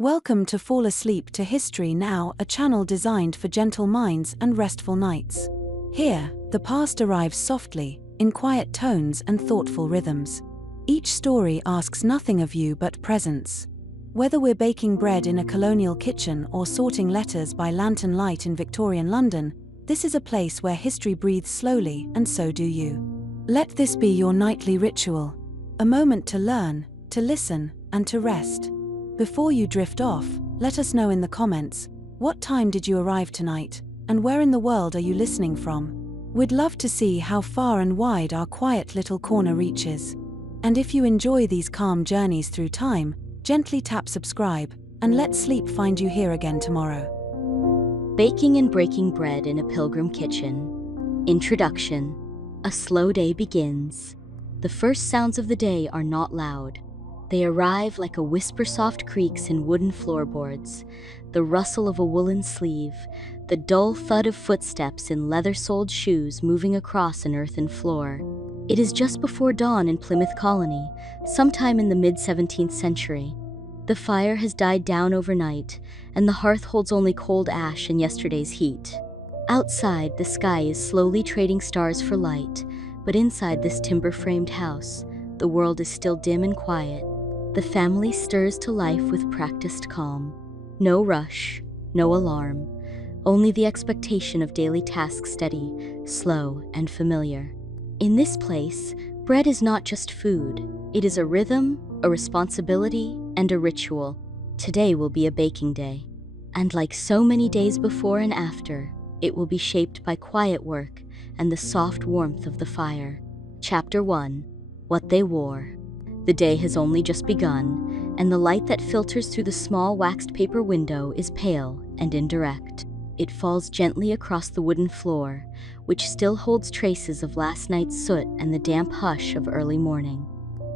Welcome to Fall Asleep to History Now, a channel designed for gentle minds and restful nights. Here, the past arrives softly, in quiet tones and thoughtful rhythms. Each story asks nothing of you but presence. Whether we're baking bread in a colonial kitchen or sorting letters by lantern light in Victorian London, this is a place where history breathes slowly, and so do you. Let this be your nightly ritual, a moment to learn, to listen, and to rest. Before you drift off, let us know in the comments, what time did you arrive tonight, and where in the world are you listening from? We'd love to see how far and wide our quiet little corner reaches. And if you enjoy these calm journeys through time, gently tap subscribe, and let sleep find you here again tomorrow. Baking and breaking bread in a Pilgrim kitchen. Introduction. A slow day begins. The first sounds of the day are not loud. They arrive like a whisper-soft creaks in wooden floorboards, the rustle of a woolen sleeve, the dull thud of footsteps in leather-soled shoes moving across an earthen floor. It is just before dawn in Plymouth Colony, sometime in the mid-17th century. The fire has died down overnight, and the hearth holds only cold ash and yesterday's heat. Outside, the sky is slowly trading stars for light, but inside this timber-framed house, the world is still dim and quiet. The family stirs to life with practiced calm. No rush, no alarm, only the expectation of daily tasks steady, slow, and familiar. In this place, bread is not just food. It is a rhythm, a responsibility, and a ritual. Today will be a baking day. And like so many days before and after, it will be shaped by quiet work and the soft warmth of the fire. Chapter 1. What They Wore. The day has only just begun, and the light that filters through the small waxed paper window is pale and indirect. It falls gently across the wooden floor, which still holds traces of last night's soot and the damp hush of early morning.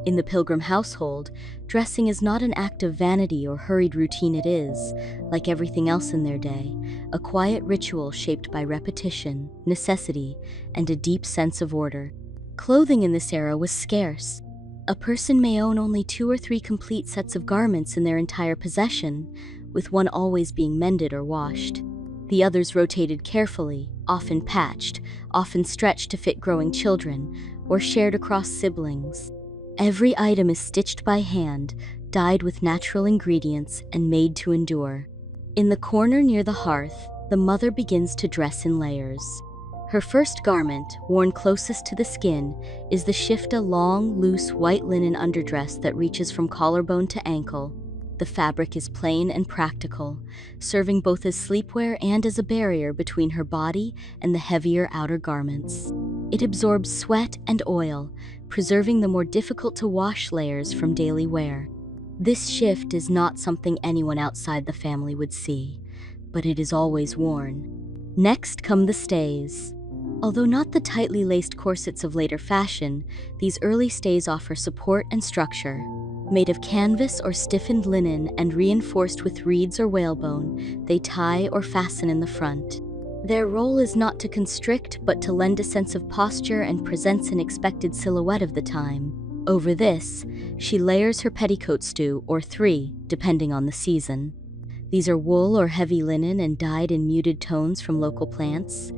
In the Pilgrim household, dressing is not an act of vanity or hurried routine. It is, like everything else in their day, a quiet ritual shaped by repetition, necessity, and a deep sense of order. Clothing in this era was scarce. A person may own only 2 or 3 complete sets of garments in their entire possession, with one always being mended or washed. The others rotated carefully, often patched, often stretched to fit growing children, or shared across siblings. Every item is stitched by hand, dyed with natural ingredients, and made to endure. In the corner near the hearth, the mother begins to dress in layers. Her first garment, worn closest to the skin, is the shifta long, loose white linen underdress that reaches from collarbone to ankle. The fabric is plain and practical, serving both as sleepwear and as a barrier between her body and the heavier outer garments. It absorbs sweat and oil, preserving the more difficult-to-wash layers from daily wear. This shift is not something anyone outside the family would see, but it is always worn. Next come the stays. Although not the tightly laced corsets of later fashion, these early stays offer support and structure. Made of canvas or stiffened linen and reinforced with reeds or whalebone, they tie or fasten in the front. Their role is not to constrict, but to lend a sense of posture and presents an expected silhouette of the time. Over this, she layers her petticoats 2 or 3, depending on the season. These are wool or heavy linen and dyed in muted tones from local plants.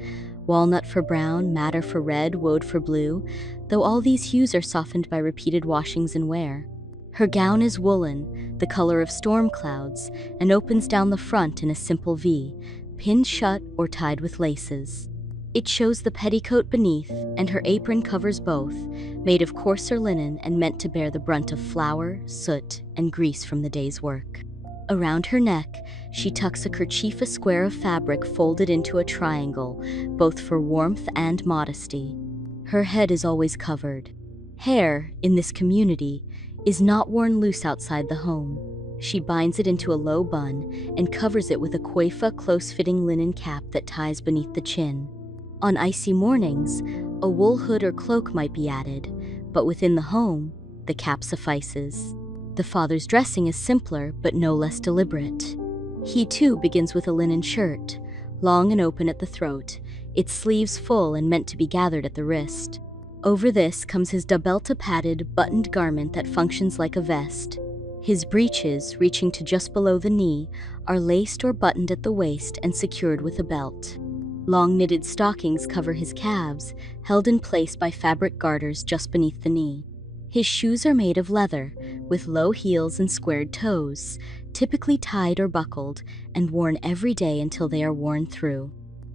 Walnut for brown, madder for red, woad for blue, though all these hues are softened by repeated washings and wear. Her gown is woolen, the color of storm clouds, and opens down the front in a simple V, pinned shut or tied with laces. It shows the petticoat beneath, and her apron covers both, made of coarser linen and meant to bear the brunt of flour, soot, and grease from the day's work. Around her neck, she tucks a kerchief, a square of fabric folded into a triangle, both for warmth and modesty. Her head is always covered. Hair, in this community, is not worn loose outside the home. She binds it into a low bun and covers it with a coifa, close-fitting linen cap that ties beneath the chin. On icy mornings, a wool hood or cloak might be added, but within the home, the cap suffices. The father's dressing is simpler, but no less deliberate. He too begins with a linen shirt, long and open at the throat, its sleeves full and meant to be gathered at the wrist. Over this comes his dabelta padded, buttoned garment that functions like a vest. His breeches, reaching to just below the knee, are laced or buttoned at the waist and secured with a belt. Long knitted stockings cover his calves, held in place by fabric garters just beneath the knee. His shoes are made of leather, with low heels and squared toes, typically tied or buckled, and worn every day until they are worn through.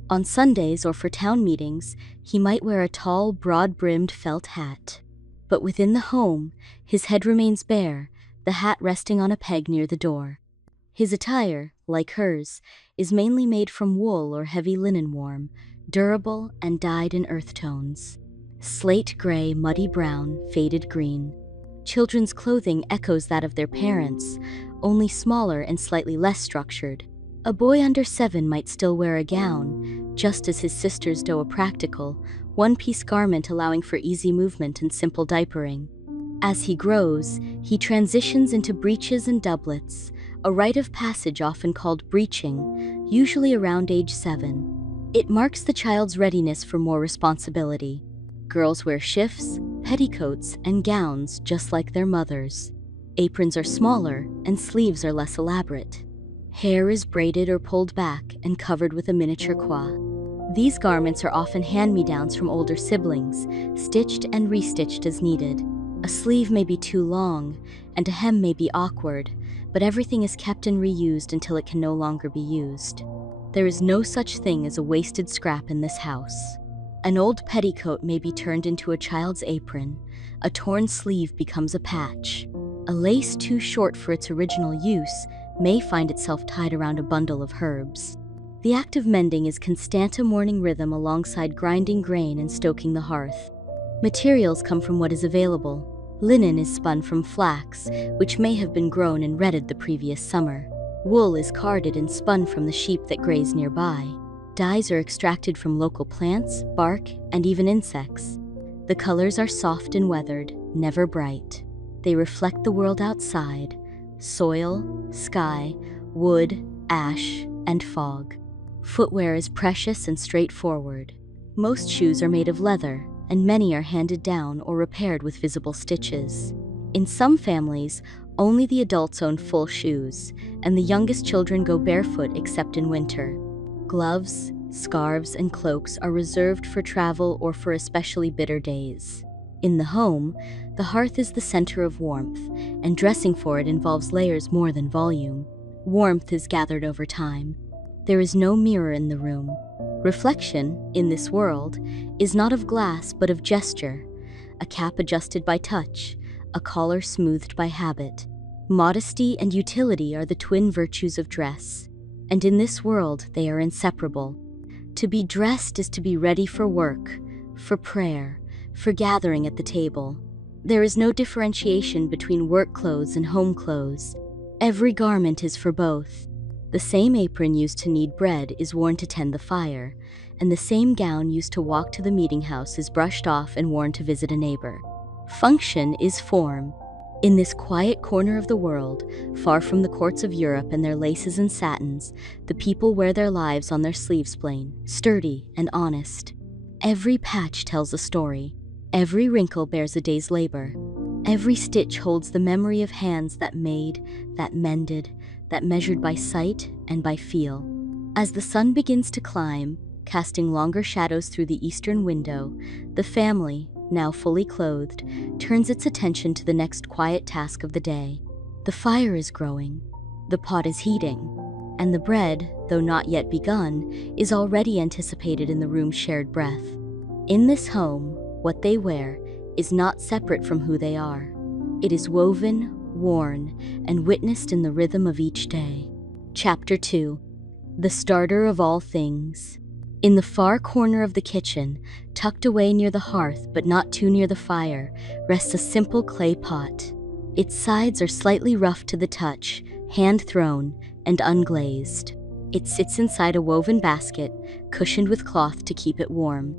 On Sundays or for town meetings, he might wear a tall, broad-brimmed felt hat. But within the home, his head remains bare, the hat resting on a peg near the door. His attire, like hers, is mainly made from wool or heavy linen warm, durable and dyed in earth tones. Slate gray, muddy brown, faded green. Children's clothing echoes that of their parents, only smaller and slightly less structured. A boy under 7 might still wear a gown, just as his sisters do a practical, one-piece garment allowing for easy movement and simple diapering. As he grows, he transitions into breeches and doublets, a rite of passage often called breeching, usually around age 7. It marks the child's readiness for more responsibility. Girls wear shifts, petticoats, and gowns just like their mothers. Aprons are smaller, and sleeves are less elaborate. Hair is braided or pulled back and covered with a miniature coif. These garments are often hand-me-downs from older siblings, stitched and restitched as needed. A sleeve may be too long, and a hem may be awkward, but everything is kept and reused until it can no longer be used. There is no such thing as a wasted scrap in this house. An old petticoat may be turned into a child's apron, a torn sleeve becomes a patch. A lace too short for its original use may find itself tied around a bundle of herbs. The act of mending is constanta morning rhythm alongside grinding grain and stoking the hearth. Materials come from what is available. Linen is spun from flax, which may have been grown and retted the previous summer. Wool is carded and spun from the sheep that graze nearby. Dyes are extracted from local plants, bark, and even insects. The colors are soft and weathered, never bright. They reflect the world outside: soil, sky, wood, ash, and fog. Footwear is precious and straightforward. Most shoes are made of leather, and many are handed down or repaired with visible stitches. In some families, only the adults own full shoes, and the youngest children go barefoot except in winter. Gloves, scarves, and cloaks are reserved for travel or for especially bitter days. In the home, the hearth is the center of warmth, and dressing for it involves layers more than volume. Warmth is gathered over time. There is no mirror in the room. Reflection, in this world, is not of glass but of gesture. A cap adjusted by touch, a collar smoothed by habit. Modesty and utility are the twin virtues of dress, and in this world they are inseparable. To be dressed is to be ready for work, for prayer, for gathering at the table. There is no differentiation between work clothes and home clothes. Every garment is for both. The same apron used to knead bread is worn to tend the fire, and the same gown used to walk to the meeting house is brushed off and worn to visit a neighbor. Function is form. In this quiet corner of the world, far from the courts of Europe and their laces and satins, the people wear their lives on their sleeves plain, sturdy, and honest. Every patch tells a story. Every wrinkle bears a day's labor. Every stitch holds the memory of hands that made, that mended, that measured by sight and by feel. As the sun begins to climb, casting longer shadows through the eastern window, the family, now fully clothed, turns its attention to the next quiet task of the day. The fire is growing, the pot is heating, and the bread, though not yet begun, is already anticipated in the room's shared breath. In this home, what they wear is not separate from who they are. It is woven, worn, and witnessed in the rhythm of each day. Chapter 2. The Starter of All Things. In the far corner of the kitchen, tucked away near the hearth but not too near the fire, rests a simple clay pot. Its sides are slightly rough to the touch, hand-thrown, and unglazed. It sits inside a woven basket, cushioned with cloth to keep it warm.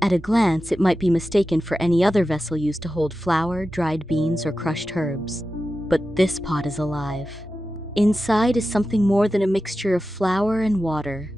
At a glance, it might be mistaken for any other vessel used to hold flour, dried beans, or crushed herbs. But this pot is alive. Inside is something more than a mixture of flour and water.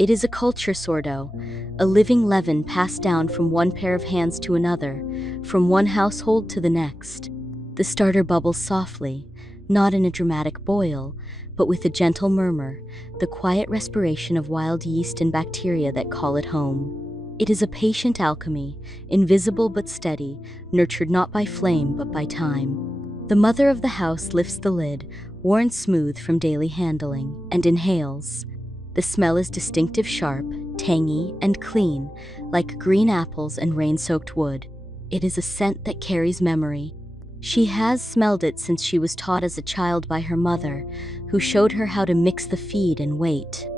It is a culture sourdough, a living leaven passed down from one pair of hands to another, from one household to the next. The starter bubbles softly, not in a dramatic boil, but with a gentle murmur, the quiet respiration of wild yeast and bacteria that call it home. It is a patient alchemy, invisible but steady, nurtured not by flame but by time. The mother of the house lifts the lid, worn smooth from daily handling, and inhales. The smell is distinctive, sharp, tangy, and clean, like green apples and rain-soaked wood. It is a scent that carries memory. She has smelled it since she was taught as a child by her mother, who showed her how to mix the feed and wait.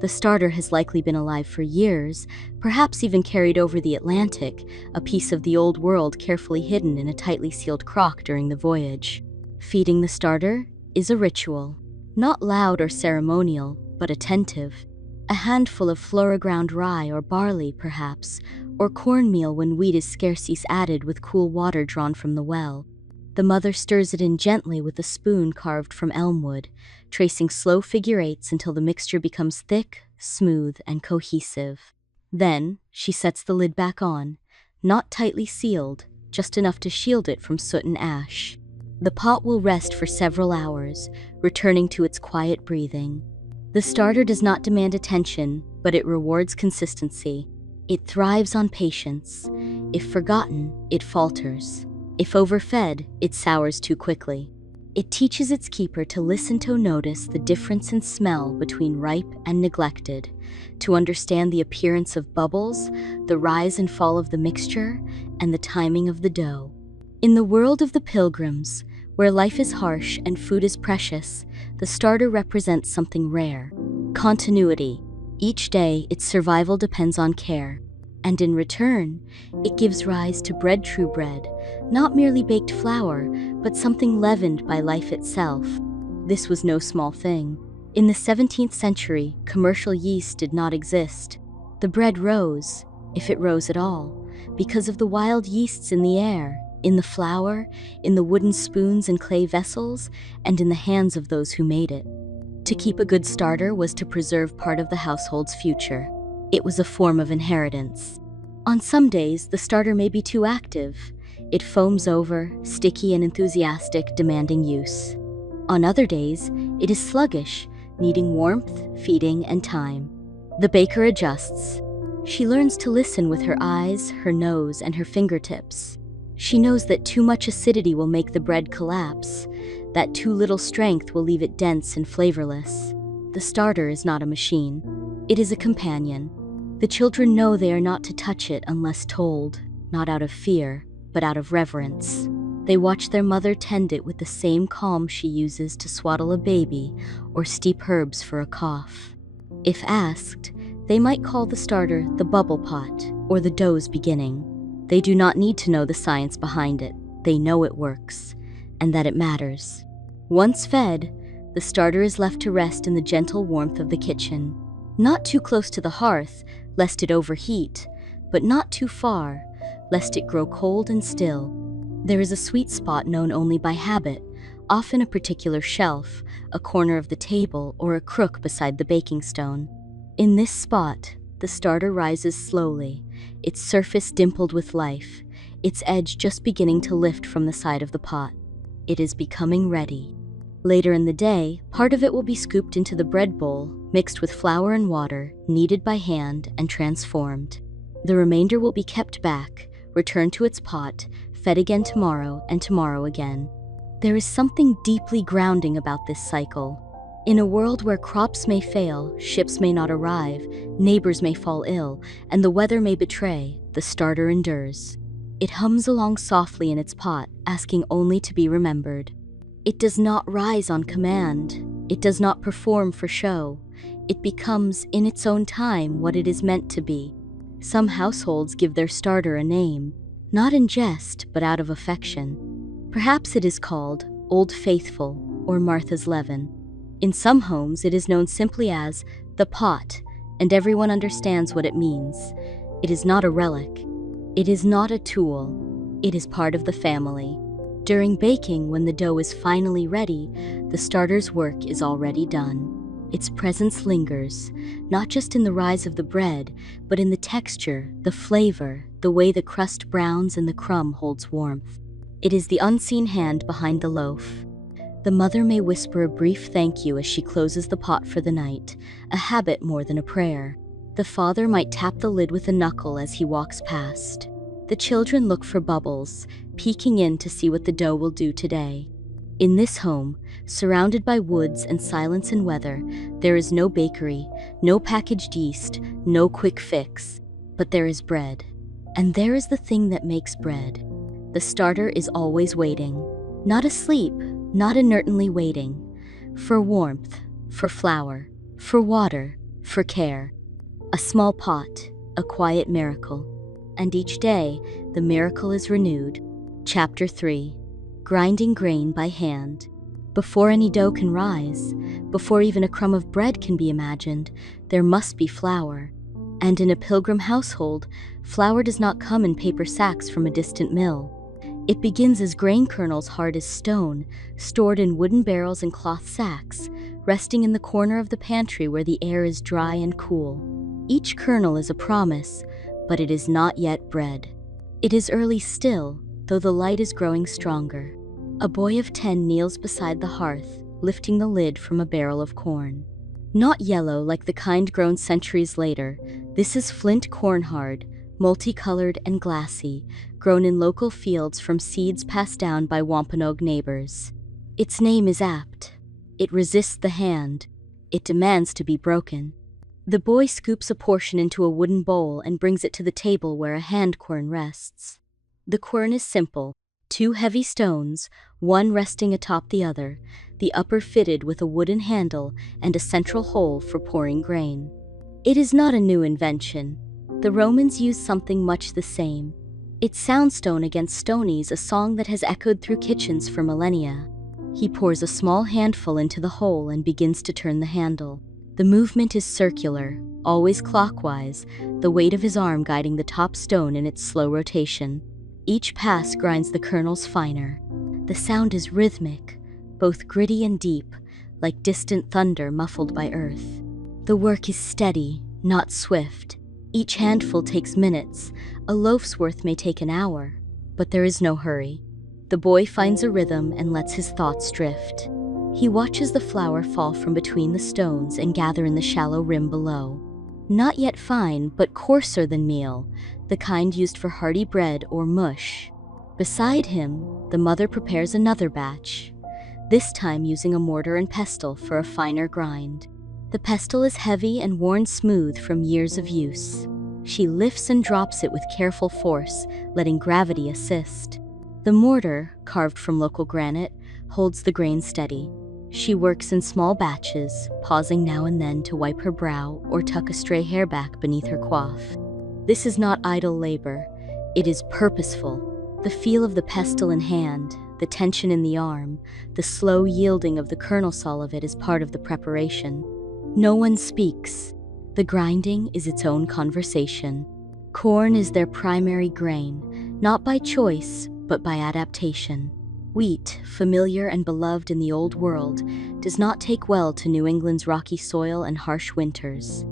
The starter has likely been alive for years, perhaps even carried over the Atlantic, a piece of the old world carefully hidden in a tightly sealed crock during the voyage. Feeding the starter is a ritual, not loud or ceremonial, but attentive. A handful of flora-ground rye or barley, perhaps, or cornmeal when wheat is scarce is added with cool water drawn from the well. The mother stirs it in gently with a spoon carved from elm wood, tracing slow figure eights until the mixture becomes thick, smooth, and cohesive. Then, she sets the lid back on, not tightly sealed, just enough to shield it from soot and ash. The pot will rest for several hours, returning to its quiet breathing. The starter does not demand attention, but it rewards consistency. It thrives on patience. If forgotten, it falters. If overfed, it sours too quickly. It teaches its keeper to listen to notice the difference in smell between ripe and neglected, to understand the appearance of bubbles, the rise and fall of the mixture, and the timing of the dough. In the world of the Pilgrims, where life is harsh and food is precious, the starter represents something rare: continuity. Each day, its survival depends on care. And in return, it gives rise to bread, true bread, not merely baked flour, but something leavened by life itself. This was no small thing. In the 17th century, commercial yeast did not exist. The bread rose, if it rose at all, because of the wild yeasts in the air, in the flour, in the wooden spoons and clay vessels, and in the hands of those who made it. To keep a good starter was to preserve part of the household's future. It was a form of inheritance. On some days, the starter may be too active. It foams over, sticky and enthusiastic, demanding use. On other days, it is sluggish, needing warmth, feeding, and time. The baker adjusts. She learns to listen with her eyes, her nose, and her fingertips. She knows that too much acidity will make the bread collapse, that too little strength will leave it dense and flavorless. The starter is not a machine. It is a companion. The children know they are not to touch it unless told, not out of fear, but out of reverence. They watch their mother tend it with the same calm she uses to swaddle a baby or steep herbs for a cough. If asked, they might call the starter the bubble pot or the dough's beginning. They do not need to know the science behind it. They know it works, and that it matters. Once fed, the starter is left to rest in the gentle warmth of the kitchen. Not too close to the hearth, lest it overheat, but not too far, lest it grow cold and still. There is a sweet spot known only by habit, often a particular shelf, a corner of the table, or a crook beside the baking stone. In this spot, the starter rises slowly, its surface dimpled with life, its edge just beginning to lift from the side of the pot. It is becoming ready. Later in the day, part of it will be scooped into the bread bowl, mixed with flour and water, kneaded by hand, and transformed. The remainder will be kept back, returned to its pot, fed again tomorrow, and tomorrow again. There is something deeply grounding about this cycle. In a world where crops may fail, ships may not arrive, neighbors may fall ill, and the weather may betray, the starter endures. It hums along softly in its pot, asking only to be remembered. It does not rise on command. It does not perform for show. It becomes, in its own time, what it is meant to be. Some households give their starter a name, not in jest, but out of affection. Perhaps it is called Old Faithful or Martha's Leaven. In some homes, it is known simply as the pot, and everyone understands what it means. It is not a relic. It is not a tool. It is part of the family. During baking, when the dough is finally ready, the starter's work is already done. Its presence lingers, not just in the rise of the bread, but in the texture, the flavor, the way the crust browns and the crumb holds warmth. It is the unseen hand behind the loaf. The mother may whisper a brief thank you as she closes the pot for the night, a habit more than a prayer. The father might tap the lid with a knuckle as he walks past. The children look for bubbles, peeking in to see what the dough will do today. In this home, surrounded by woods and silence and weather, there is no bakery, no packaged yeast, no quick fix. But there is bread. And there is the thing that makes bread. The starter is always waiting. Not asleep, not inertly waiting. For warmth, for flour, for water, for care. A small pot, a quiet miracle. And each day, the miracle is renewed. Chapter 3. Grinding grain by hand. Before any dough can rise, before even a crumb of bread can be imagined, there must be flour. And in a Pilgrim household, flour does not come in paper sacks from a distant mill. It begins as grain kernels hard as stone, stored in wooden barrels and cloth sacks, resting in the corner of the pantry where the air is dry and cool. Each kernel is a promise, but it is not yet bread. It is early still, though the light is growing stronger. A boy of 10 kneels beside the hearth, lifting the lid from a barrel of corn. Not yellow like the kind grown centuries later, this is flint corn hard, multicolored and glassy, grown in local fields from seeds passed down by Wampanoag neighbors. Its name is apt. It resists the hand. It demands to be broken. The boy scoops a portion into a wooden bowl and brings it to the table where a hand quern rests. The quern is simple, 2 heavy stones, one resting atop the other, the upper fitted with a wooden handle and a central hole for pouring grain. It is not a new invention. The Romans used something much the same. It's soundstone against stonies, a song that has echoed through kitchens for millennia. He pours a small handful into the hole and begins to turn the handle. The movement is circular, always clockwise, the weight of his arm guiding the top stone in its slow rotation. Each pass grinds the kernels finer. The sound is rhythmic, both gritty and deep, like distant thunder muffled by earth. The work is steady, not swift. Each handful takes minutes. A loaf's worth may take an hour, but there is no hurry. The boy finds a rhythm and lets his thoughts drift. He watches the flour fall from between the stones and gather in the shallow rim below. Not yet fine, but coarser than meal, the kind used for hearty bread or mush. Beside him, the mother prepares another batch, this time using a mortar and pestle for a finer grind. The pestle is heavy and worn smooth from years of use. She lifts and drops it with careful force, letting gravity assist. The mortar, carved from local granite, holds the grain steady. She works in small batches, pausing now and then to wipe her brow or tuck a stray hair back beneath her coif. This is not idle labor. It is purposeful. The feel of the pestle in hand, the tension in the arm, the slow yielding of the kernel sol of it is part of the preparation. No one speaks. The grinding is its own conversation. Corn is their primary grain, not by choice, but by adaptation. Wheat, familiar and beloved in the Old World, does not take well to New England's rocky soil and harsh winters.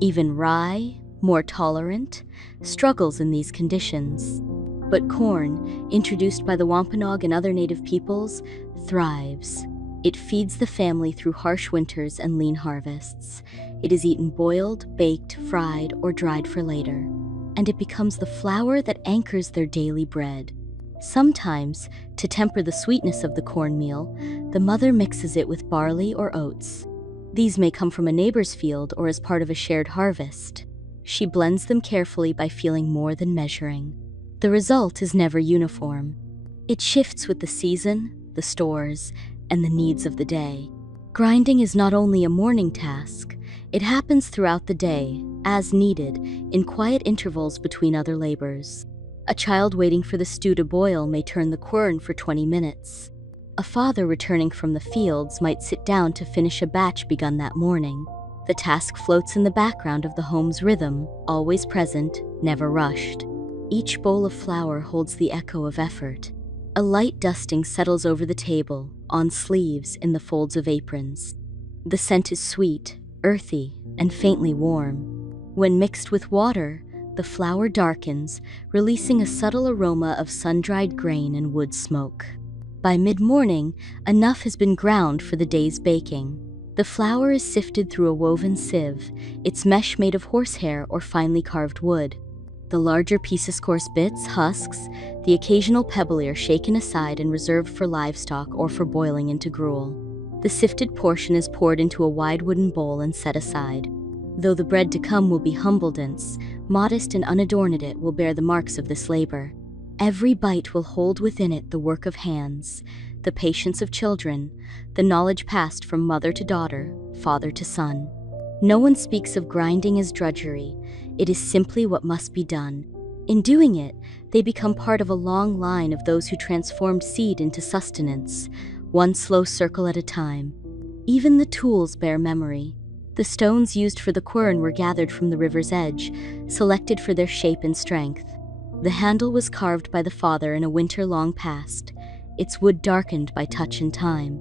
Even rye, more tolerant, struggles in these conditions. But corn, introduced by the Wampanoag and other native peoples, thrives. It feeds the family through harsh winters and lean harvests. It is eaten boiled, baked, fried, or dried for later. And it becomes the flour that anchors their daily bread. Sometimes, to temper the sweetness of the cornmeal, the mother mixes it with barley or oats. These may come from a neighbor's field or as part of a shared harvest. She blends them carefully by feeling more than measuring. The result is never uniform. It shifts with the season, the stores, and the needs of the day. Grinding is not only a morning task, it happens throughout the day, as needed, in quiet intervals between other labors. A child waiting for the stew to boil may turn the quern for 20 minutes. A father returning from the fields might sit down to finish a batch begun that morning. The task floats in the background of the home's rhythm, always present, never rushed. Each bowl of flour holds the echo of effort. A light dusting settles over the table, on sleeves, in the folds of aprons. The scent is sweet, earthy, and faintly warm. When mixed with water, the flour darkens, releasing a subtle aroma of sun-dried grain and wood smoke. By mid-morning, enough has been ground for the day's baking. The flour is sifted through a woven sieve, its mesh made of horsehair or finely carved wood. The larger pieces, coarse bits, husks, the occasional pebble are shaken aside and reserved for livestock or for boiling into gruel. The sifted portion is poured into a wide wooden bowl and set aside. Though the bread to come will be humble, dense, modest and unadorned, it will bear the marks of this labor. Every bite will hold within it the work of hands, the patience of children, the knowledge passed from mother to daughter, father to son. No one speaks of grinding as drudgery. It is simply what must be done. In doing it, they become part of a long line of those who transformed seed into sustenance, one slow circle at a time. Even the tools bear memory. The stones used for the quern were gathered from the river's edge, selected for their shape and strength. The handle was carved by the father in a winter long past, its wood darkened by touch and time.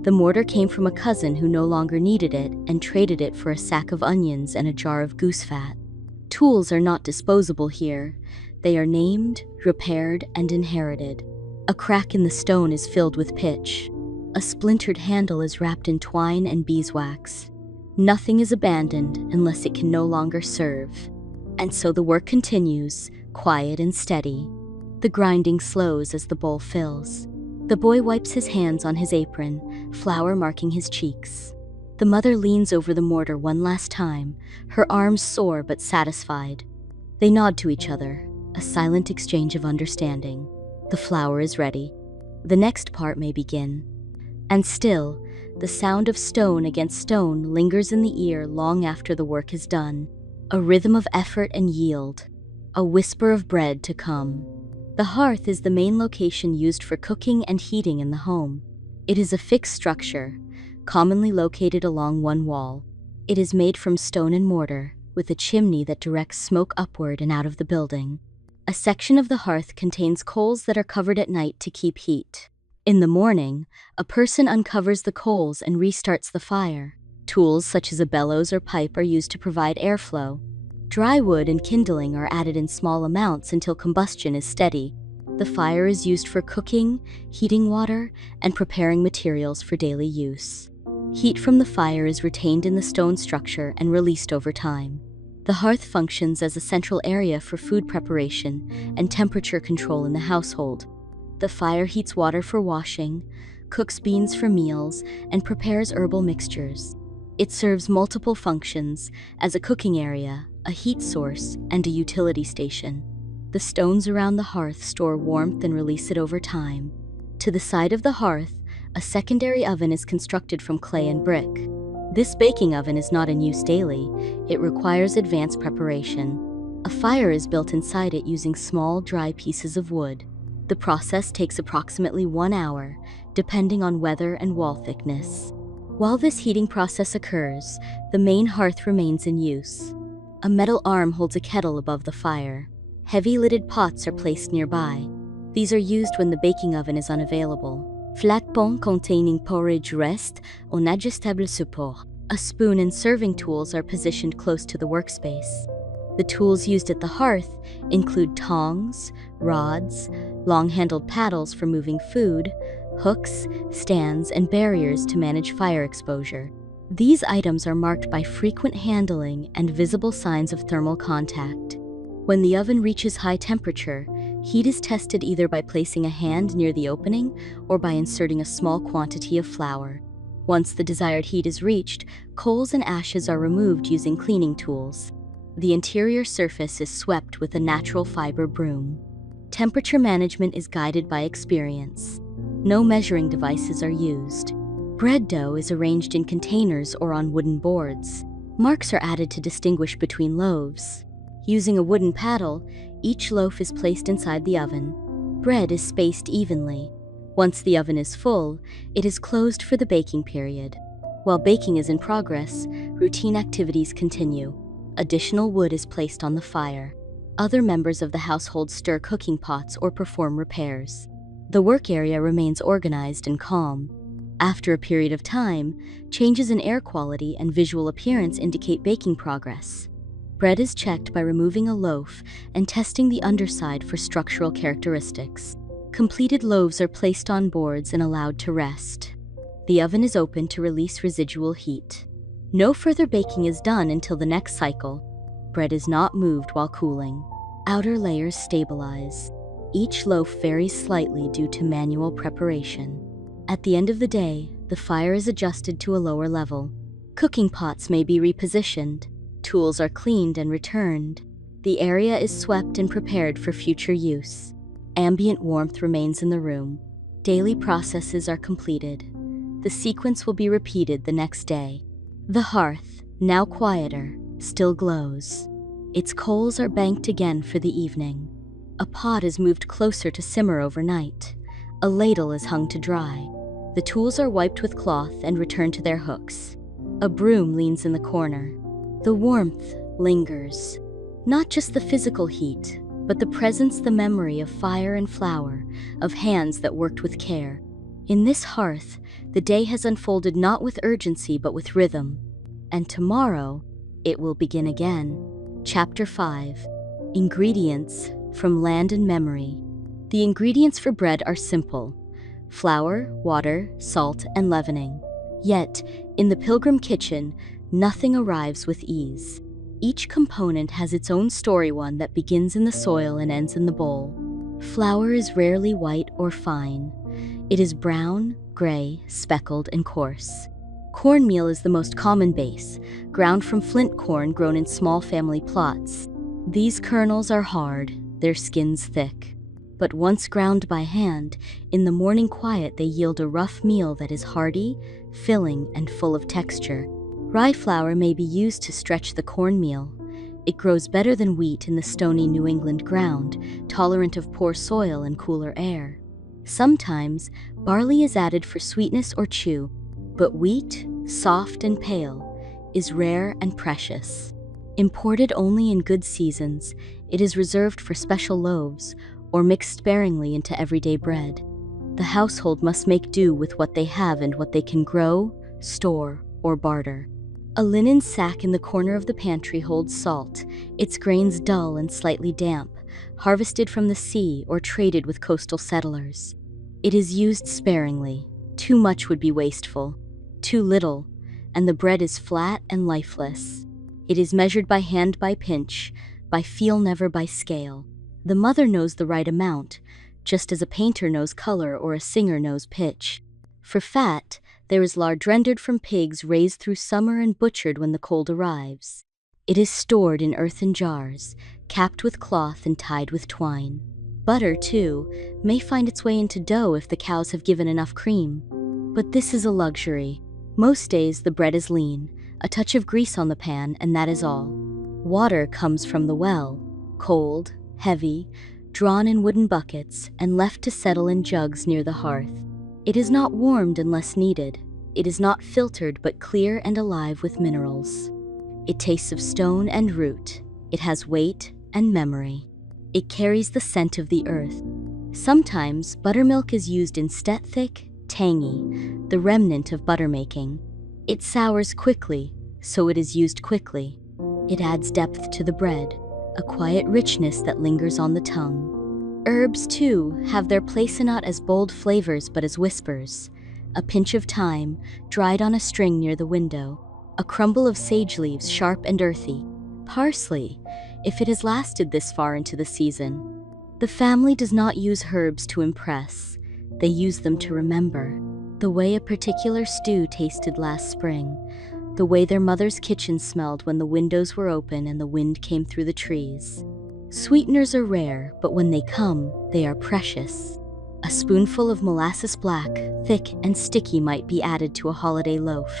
The mortar came from a cousin who no longer needed it and traded it for a sack of onions and a jar of goose fat. Tools are not disposable here. They are named, repaired, and inherited. A crack in the stone is filled with pitch. A splintered handle is wrapped in twine and beeswax. Nothing is abandoned unless it can no longer serve. And so the work continues, quiet and steady. The grinding slows as the bowl fills. The boy wipes his hands on his apron, flour marking his cheeks. The mother leans over the mortar one last time, her arms sore but satisfied. They nod to each other, a silent exchange of understanding. The flour is ready. The next part may begin. And still, the sound of stone against stone lingers in the ear long after the work is done. A rhythm of effort and yield. A whisper of bread to come. The hearth is the main location used for cooking and heating in the home. It is a fixed structure, commonly located along one wall. It is made from stone and mortar, with a chimney that directs smoke upward and out of the building. A section of the hearth contains coals that are covered at night to keep heat. In the morning, a person uncovers the coals and restarts the fire. Tools such as a bellows or pipe are used to provide airflow. Dry wood and kindling are added in small amounts until combustion is steady. The fire is used for cooking, heating water, and preparing materials for daily use. Heat from the fire is retained in the stone structure and released over time. The hearth functions as a central area for food preparation and temperature control in the household. The fire heats water for washing, cooks beans for meals, and prepares herbal mixtures. It serves multiple functions as a cooking area, a heat source, and a utility station. The stones around the hearth store warmth and release it over time. To the side of the hearth, a secondary oven is constructed from clay and brick. This baking oven is not in use daily. It requires advanced preparation. A fire is built inside it using small, dry pieces of wood. The process takes approximately 1 hour, depending on weather and wall thickness. While this heating process occurs, the main hearth remains in use. A metal arm holds a kettle above the fire. Heavy-lidded pots are placed nearby. These are used when the baking oven is unavailable. Flat pan containing porridge rest on adjustable support. A spoon and serving tools are positioned close to the workspace. The tools used at the hearth include tongs, rods, long-handled paddles for moving food, hooks, stands, and barriers to manage fire exposure. These items are marked by frequent handling and visible signs of thermal contact. When the oven reaches high temperature, heat is tested either by placing a hand near the opening or by inserting a small quantity of flour. Once the desired heat is reached, coals and ashes are removed using cleaning tools. The interior surface is swept with a natural fiber broom. Temperature management is guided by experience. No measuring devices are used. Bread dough is arranged in containers or on wooden boards. Marks are added to distinguish between loaves. Using a wooden paddle, each loaf is placed inside the oven. Bread is spaced evenly. Once the oven is full, it is closed for the baking period. While baking is in progress, routine activities continue. Additional wood is placed on the fire. Other members of the household stir cooking pots or perform repairs. The work area remains organized and calm. After a period of time, changes in air quality and visual appearance indicate baking progress. Bread is checked by removing a loaf and testing the underside for structural characteristics. Completed loaves are placed on boards and allowed to rest. The oven is open to release residual heat. No further baking is done until the next cycle. Bread is not moved while cooling. Outer layers stabilize. Each loaf varies slightly due to manual preparation. At the end of the day, the fire is adjusted to a lower level. Cooking pots may be repositioned. Tools are cleaned and returned. The area is swept and prepared for future use. Ambient warmth remains in the room. Daily processes are completed. The sequence will be repeated the next day. The hearth, now quieter, still glows. Its coals are banked again for the evening. A pot is moved closer to simmer overnight. A ladle is hung to dry. The tools are wiped with cloth and returned to their hooks. A broom leans in the corner. The warmth lingers. Not just the physical heat, but the presence, the memory of fire and flour, of hands that worked with care. In this hearth, the day has unfolded not with urgency but with rhythm. And tomorrow, it will begin again. Chapter 5. Ingredients from Land and Memory. The ingredients for bread are simple: flour, water, salt, and leavening. Yet, in the Pilgrim kitchen, nothing arrives with ease. Each component has its own story, one that begins in the soil and ends in the bowl. Flour is rarely white or fine. It is brown, gray, speckled, and coarse. Cornmeal is the most common base, ground from flint corn grown in small family plots. These kernels are hard, their skins thick. But once ground by hand, in the morning quiet they yield a rough meal that is hearty, filling, and full of texture. Rye flour may be used to stretch the cornmeal. It grows better than wheat in the stony New England ground, tolerant of poor soil and cooler air. Sometimes, barley is added for sweetness or chew, but wheat, soft and pale, is rare and precious. Imported only in good seasons, it is reserved for special loaves, or mixed sparingly into everyday bread. The household must make do with what they have and what they can grow, store, or barter. A linen sack in the corner of the pantry holds salt, its grains dull and slightly damp, harvested from the sea or traded with coastal settlers. It is used sparingly. Too much would be wasteful. Too little, and the bread is flat and lifeless. It is measured by hand, by pinch, by feel, never by scale. The mother knows the right amount, just as a painter knows color or a singer knows pitch. For fat, there is lard rendered from pigs raised through summer and butchered when the cold arrives. It is stored in earthen jars, capped with cloth and tied with twine. Butter, too, may find its way into dough if the cows have given enough cream. But this is a luxury. Most days the bread is lean, a touch of grease on the pan, and that is all. Water comes from the well, cold, heavy, drawn in wooden buckets, and left to settle in jugs near the hearth. It is not warmed unless needed. It is not filtered but clear and alive with minerals. It tastes of stone and root. It has weight and memory. It carries the scent of the earth. Sometimes buttermilk is used instead, thick, tangy, the remnant of butter making. It sours quickly, so it is used quickly. It adds depth to the bread, a quiet richness that lingers on the tongue. Herbs, too, have their place not as bold flavors but as whispers. A pinch of thyme, dried on a string near the window. A crumble of sage leaves, sharp and earthy. Parsley, if it has lasted this far into the season. The family does not use herbs to impress. They use them to remember. The way a particular stew tasted last spring. The way their mother's kitchen smelled when the windows were open and the wind came through the trees. Sweeteners are rare, but when they come, they are precious. A spoonful of molasses black, thick and sticky, might be added to a holiday loaf.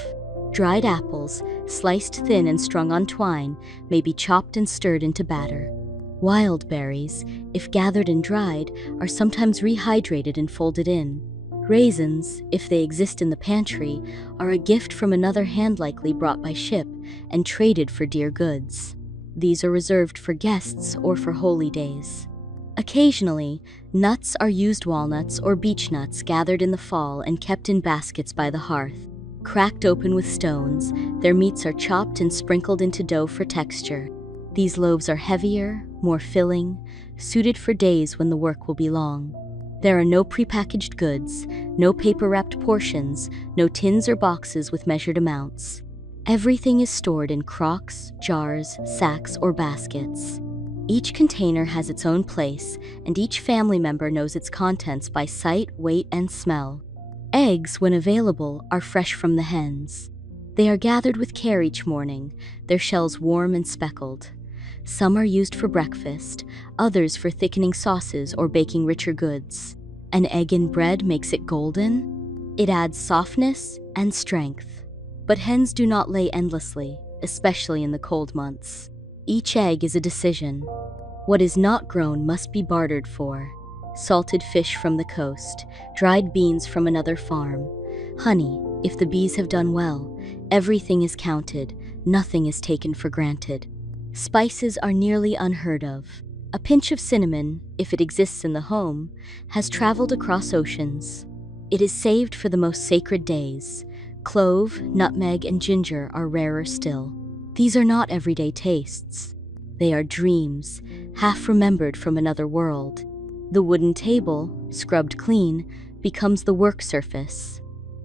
Dried apples, sliced thin and strung on twine, may be chopped and stirred into batter. Wild berries, if gathered and dried, are sometimes rehydrated and folded in. Raisins, if they exist in the pantry, are a gift from another hand, likely brought by ship and traded for dear goods. These are reserved for guests or for holy days. Occasionally, nuts are used, walnuts or beech nuts gathered in the fall and kept in baskets by the hearth. Cracked open with stones, their meats are chopped and sprinkled into dough for texture. These loaves are heavier, more filling, suited for days when the work will be long. There are no prepackaged goods, no paper-wrapped portions, no tins or boxes with measured amounts. Everything is stored in crocks, jars, sacks, or baskets. Each container has its own place, and each family member knows its contents by sight, weight, and smell. Eggs, when available, are fresh from the hens. They are gathered with care each morning, their shells warm and speckled. Some are used for breakfast, others for thickening sauces or baking richer goods. An egg in bread makes it golden. It adds softness and strength. But hens do not lay endlessly, especially in the cold months. Each egg is a decision. What is not grown must be bartered for. Salted fish from the coast, dried beans from another farm. Honey, if the bees have done well, everything is counted, nothing is taken for granted. Spices are nearly unheard of. A pinch of cinnamon, if it exists in the home, has traveled across oceans. It is saved for the most sacred days. Clove, nutmeg, and ginger are rarer still. These are not everyday tastes. They are dreams, half remembered from another world. The wooden table, scrubbed clean, becomes the work surface.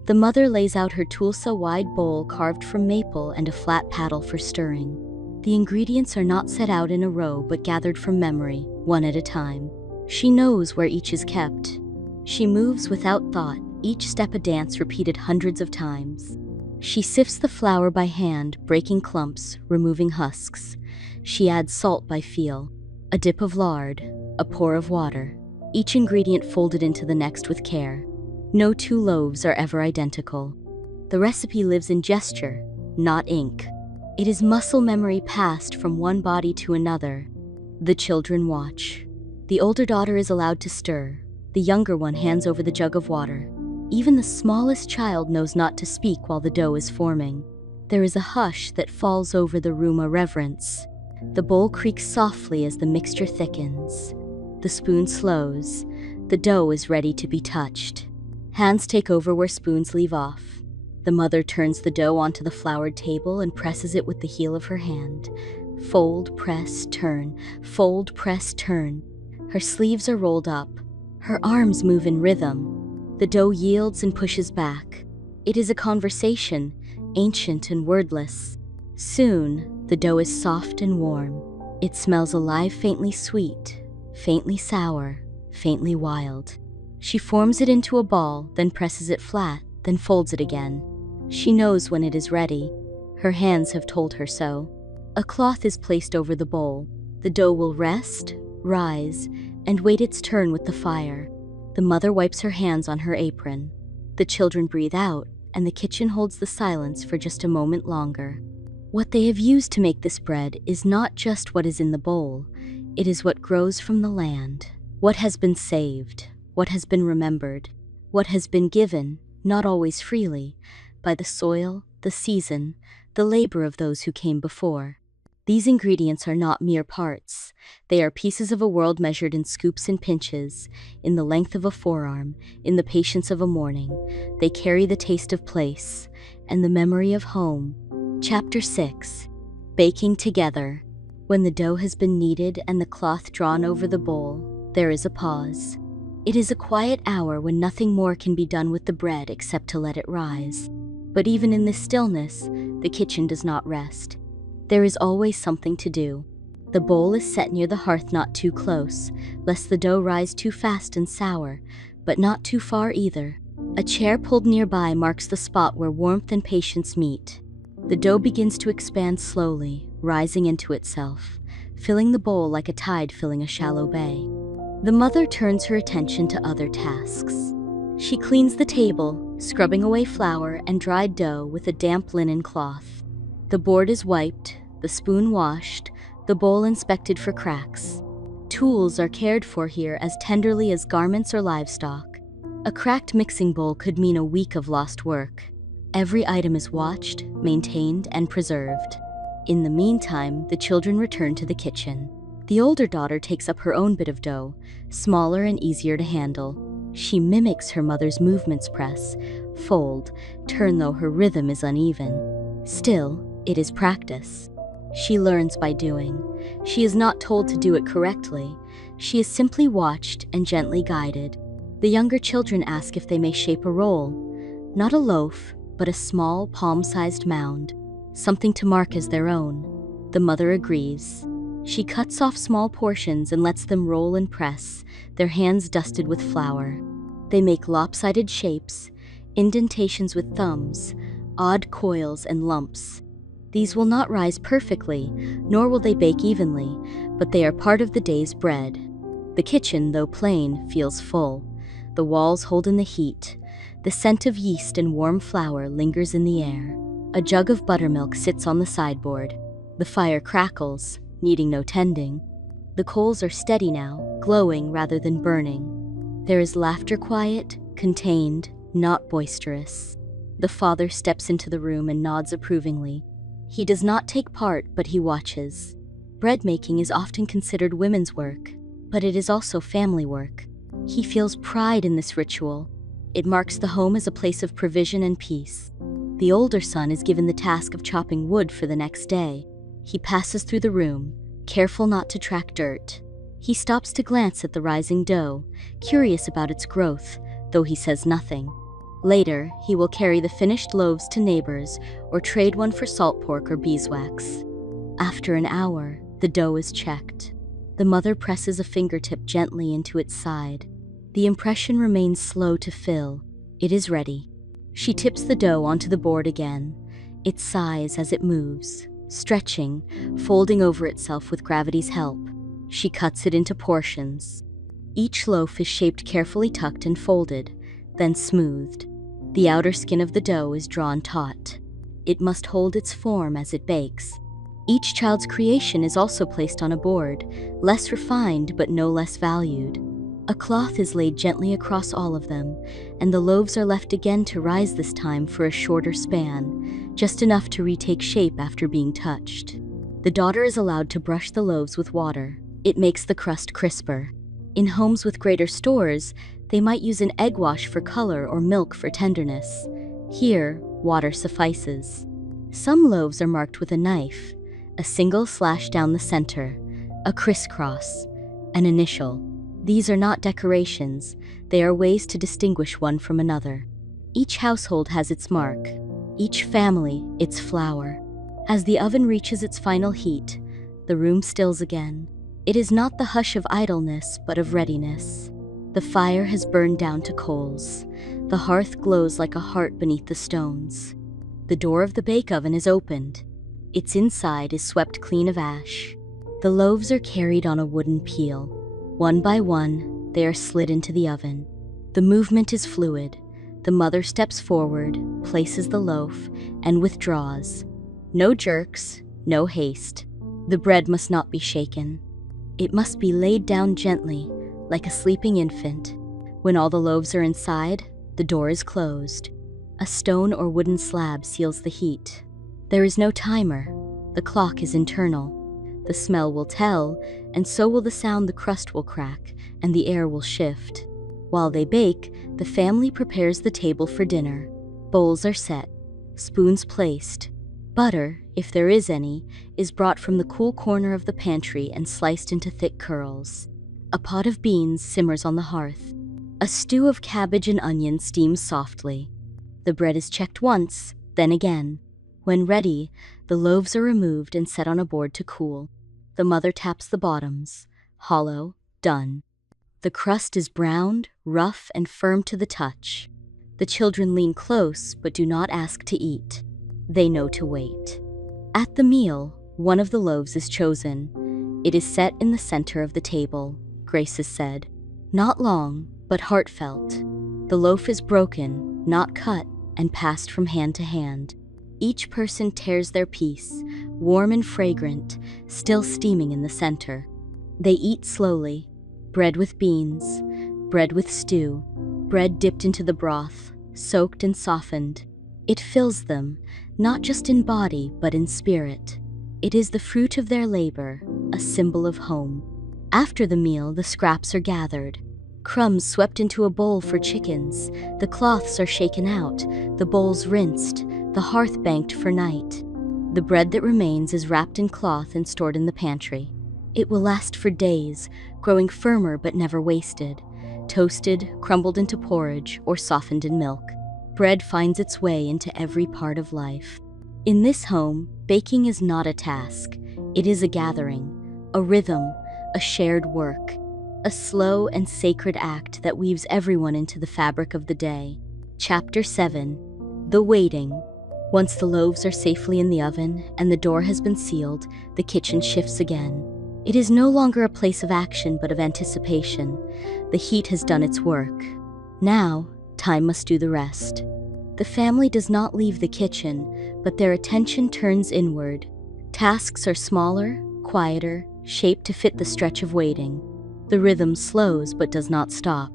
The mother lays out her Tulsa-wide bowl carved from maple and a flat paddle for stirring. The ingredients are not set out in a row but gathered from memory, one at a time. She knows where each is kept. She moves without thought, each step a dance repeated hundreds of times. She sifts the flour by hand, breaking clumps, removing husks. She adds salt by feel, a dip of lard, a pour of water, each ingredient folded into the next with care. No two loaves are ever identical. The recipe lives in gesture, not ink. It is muscle memory passed from one body to another. The children watch. The older daughter is allowed to stir. The younger one hands over the jug of water. Even the smallest child knows not to speak while the dough is forming. There is a hush that falls over the room, a reverence. The bowl creaks softly as the mixture thickens. The spoon slows. The dough is ready to be touched. Hands take over where spoons leave off. The mother turns the dough onto the floured table and presses it with the heel of her hand. Fold, press, turn. Fold, press, turn. Her sleeves are rolled up. Her arms move in rhythm. The dough yields and pushes back. It is a conversation, ancient and wordless. Soon, the dough is soft and warm. It smells alive, faintly sweet, faintly sour, faintly wild. She forms it into a ball, then presses it flat, then folds it again. She knows when it is ready. Her hands have told her so. A cloth is placed over the bowl. The dough will rest, rise, and wait its turn with the fire. The mother wipes her hands on her apron. The children breathe out, and the kitchen holds the silence for just a moment longer. What they have used to make this bread is not just what is in the bowl. It is what grows from the land, what has been saved, what has been remembered, what has been given, not always freely, by the soil, the season, the labor of those who came before. These ingredients are not mere parts. They are pieces of a world measured in scoops and pinches, in the length of a forearm, in the patience of a morning. They carry the taste of place and the memory of home. Chapter 6. Baking together. When the dough has been kneaded and the cloth drawn over the bowl, there is a pause. It is a quiet hour when nothing more can be done with the bread except to let it rise. But even in this stillness, the kitchen does not rest. There is always something to do. The bowl is set near the hearth, not too close, lest the dough rise too fast and sour, but not too far either. A chair pulled nearby marks the spot where warmth and patience meet. The dough begins to expand slowly, rising into itself, filling the bowl like a tide filling a shallow bay. The mother turns her attention to other tasks. She cleans the table, scrubbing away flour and dried dough with a damp linen cloth. The board is wiped, the spoon washed, the bowl inspected for cracks. Tools are cared for here as tenderly as garments or livestock. A cracked mixing bowl could mean a week of lost work. Every item is watched, maintained, and preserved. In the meantime, the children return to the kitchen. The older daughter takes up her own bit of dough, smaller and easier to handle. She mimics her mother's movements: press, fold, turn, though her rhythm is uneven. Still, it is practice. She learns by doing. She is not told to do it correctly. She is simply watched and gently guided. The younger children ask if they may shape a roll, not a loaf, but a small, palm-sized mound, something to mark as their own. The mother agrees. She cuts off small portions and lets them roll and press, their hands dusted with flour. They make lopsided shapes, indentations with thumbs, odd coils and lumps. These will not rise perfectly, nor will they bake evenly, but they are part of the day's bread. The kitchen, though plain, feels full. The walls hold in the heat. The scent of yeast and warm flour lingers in the air. A jug of buttermilk sits on the sideboard. The fire crackles, needing no tending. The coals are steady now, glowing rather than burning. There is laughter, quiet, contained, not boisterous. The father steps into the room and nods approvingly. He does not take part, but he watches. Bread making is often considered women's work, but it is also family work. He feels pride in this ritual. It marks the home as a place of provision and peace. The older son is given the task of chopping wood for the next day. He passes through the room, careful not to track dirt. He stops to glance at the rising dough, curious about its growth, though he says nothing. Later, he will carry the finished loaves to neighbors or trade one for salt pork or beeswax. After an hour, the dough is checked. The mother presses a fingertip gently into its side. The impression remains slow to fill. It is ready. She tips the dough onto the board again. It sighs as it moves, stretching, folding over itself with gravity's help. She cuts it into portions. Each loaf is shaped carefully, tucked and folded, then smoothed. The outer skin of the dough is drawn taut. It must hold its form as it bakes. Each child's creation is also placed on a board, less refined but no less valued. A cloth is laid gently across all of them, and the loaves are left again to rise, this time for a shorter span, just enough to retake shape after being touched. The daughter is allowed to brush the loaves with water. It makes the crust crisper. In homes with greater stores, they might use an egg wash for color or milk for tenderness. Here, water suffices. Some loaves are marked with a knife, a single slash down the center, a crisscross, an initial. These are not decorations, they are ways to distinguish one from another. Each household has its mark, each family its flour. As the oven reaches its final heat, the room stills again. It is not the hush of idleness, but of readiness. The fire has burned down to coals. The hearth glows like a heart beneath the stones. The door of the bake oven is opened. Its inside is swept clean of ash. The loaves are carried on a wooden peel. One by one, they are slid into the oven. The movement is fluid. The mother steps forward, places the loaf, and withdraws. No jerks, no haste. The bread must not be shaken. It must be laid down gently, like a sleeping infant. When all the loaves are inside, the door is closed. A stone or wooden slab seals the heat. There is no timer. The clock is internal. The smell will tell, and so will the sound. The crust will crack, and the air will shift. While they bake, the family prepares the table for dinner. Bowls are set, spoons placed. Butter, if there is any, is brought from the cool corner of the pantry and sliced into thick curls. A pot of beans simmers on the hearth. A stew of cabbage and onion steams softly. The bread is checked once, then again. When ready, the loaves are removed and set on a board to cool. The mother taps the bottoms. Hollow, done. The crust is browned, rough, and firm to the touch. The children lean close but do not ask to eat. They know to wait. At the meal, one of the loaves is chosen. It is set in the center of the table, grace is said. Not long, but heartfelt. The loaf is broken, not cut, and passed from hand to hand. Each person tears their piece, warm and fragrant, still steaming in the center. They eat slowly. Bread with beans, bread with stew, bread dipped into the broth, soaked and softened. It fills them, not just in body, but in spirit. It is the fruit of their labor, a symbol of home. After the meal, the scraps are gathered. Crumbs swept into a bowl for chickens. The cloths are shaken out, the bowls rinsed, the hearth banked for night. The bread that remains is wrapped in cloth and stored in the pantry. It will last for days, growing firmer but never wasted. toasted, crumbled into porridge, or softened in milk. Bread finds its way into every part of life. In this home, baking is not a task. It is a gathering, a rhythm, a shared work, a slow and sacred act that weaves everyone into the fabric of the day. Chapter 7. The Waiting. Once the loaves are safely in the oven and the door has been sealed, the kitchen shifts again. It is no longer a place of action but of anticipation. The heat has done its work. Now, time must do the rest. The family does not leave the kitchen, but their attention turns inward. Tasks are smaller, quieter, shaped to fit the stretch of waiting. The rhythm slows but does not stop.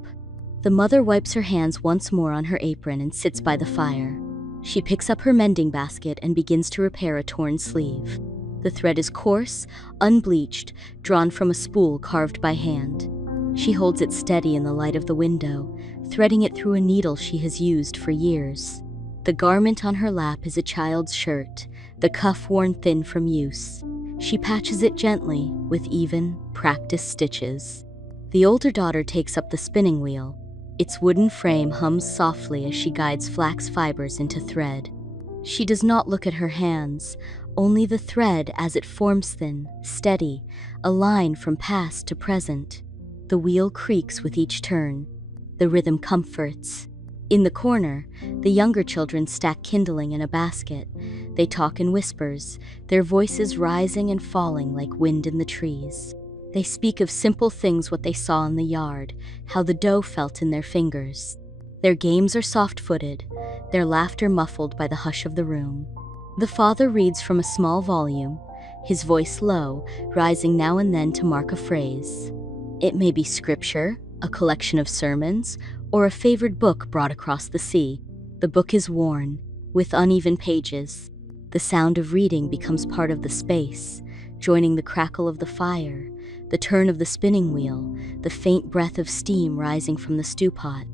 The mother wipes her hands once more on her apron and sits by the fire. She picks up her mending basket and begins to repair a torn sleeve. The thread is coarse, unbleached, drawn from a spool carved by hand. She holds it steady in the light of the window, threading it through a needle she has used for years. The garment on her lap is a child's shirt, the cuff worn thin from use. She patches it gently, with even, practiced stitches. The older daughter takes up the spinning wheel. Its wooden frame hums softly as she guides flax fibers into thread. She does not look at her hands, only the thread as it forms thin, steady, a line from past to present. The wheel creaks with each turn. The rhythm comforts. In the corner, the younger children stack kindling in a basket. They talk in whispers, their voices rising and falling like wind in the trees. They speak of simple things, what they saw in the yard, how the dough felt in their fingers. Their games are soft-footed, their laughter muffled by the hush of the room. The father reads from a small volume, his voice low, rising now and then to mark a phrase. It may be scripture, a collection of sermons, or a favored book brought across the sea. The book is worn, with uneven pages. The sound of reading becomes part of the space, joining the crackle of the fire, the turn of the spinning wheel, the faint breath of steam rising from the stew pot.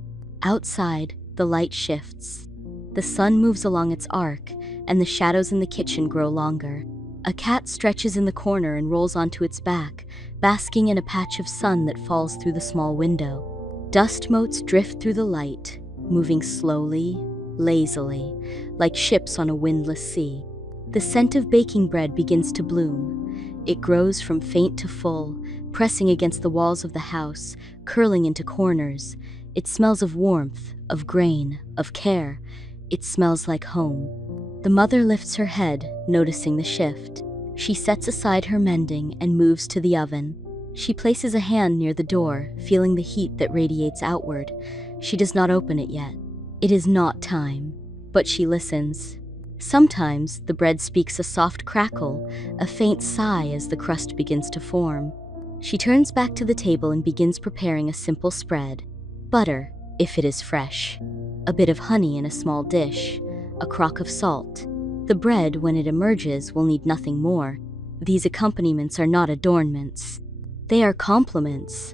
Outside, the light shifts. The sun moves along its arc, and the shadows in the kitchen grow longer. A cat stretches in the corner and rolls onto its back, basking in a patch of sun that falls through the small window. Dust motes drift through the light, moving slowly, lazily, like ships on a windless sea. The scent of baking bread begins to bloom. It grows from faint to full, pressing against the walls of the house, curling into corners. It smells of warmth, of grain, of care. It smells like home. The mother lifts her head, noticing the shift. She sets aside her mending and moves to the oven. She places a hand near the door, feeling the heat that radiates outward. She does not open it yet. It is not time, but she listens. Sometimes the bread speaks a soft crackle, a faint sigh as the crust begins to form. She turns back to the table and begins preparing a simple spread. Butter, if it is fresh. A bit of honey in a small dish. A crock of salt. The bread, when it emerges, will need nothing more. These accompaniments are not adornments. They are compliments,